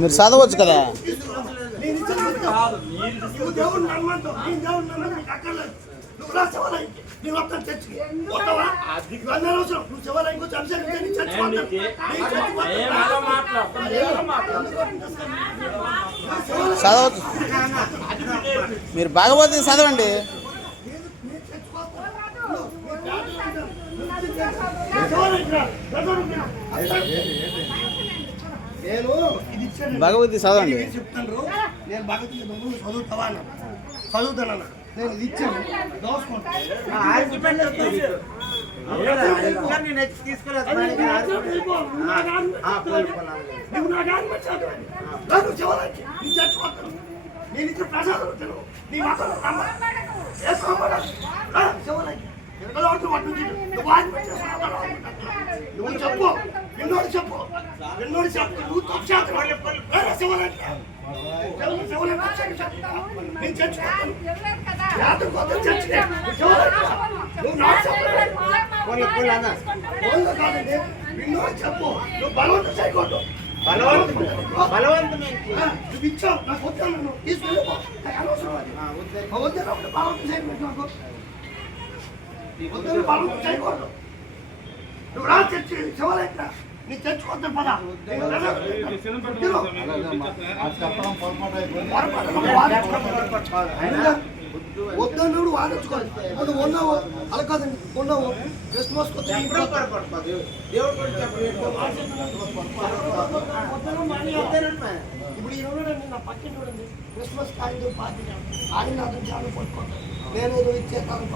మీరు చదవచ్చు కదా. చదవచ్చు, మీరు భాగవతం చదవండి. భగవద్గీత చదవండి. చెప్తాను, నేను భగవద్గీత చదువుతావా అన్న, చదువుతానన్నా. నేను ఇది ఇచ్చాను, నేను ఇచ్చిన ప్రసాదం నీ మాటలు నువ్వు చెప్పు, ఎన్నోడు చెప్పు, ఎన్నోడు చెప్పు, నువ్వు తప్పు నేను చచ్చిపోతాను. నువ్వు నాకు కాదండి, ఎన్నోడు చెప్పు, నువ్వు బలవంతం చేయకూడదు. నువ్వు ఇచ్చావు, నాకు వద్దాను, నువ్వు తీసుకెళ్ళిపో. వద్దాను, బలవంతం చేయకూడదు. నాకు వద్దాను, బలవంతం చేయకూడదు. నువ్వు రా చర్చి శివాలయం నీ తెచ్చుకోవద్దు పదా. వద్దన్నాడు వాడించుకోవాలి. నువ్వు ఉన్నావు అలా కాదండి, ఉన్నావు క్రిస్మస్ ఇప్పుడు ఈ రోజు నా పక్కన చూడండి, క్రిస్మస్ కాదు పార్టీ ఆడిన అతను చాలా పట్టుకోండి, నేను ఏదో ఇచ్చేస్తాను.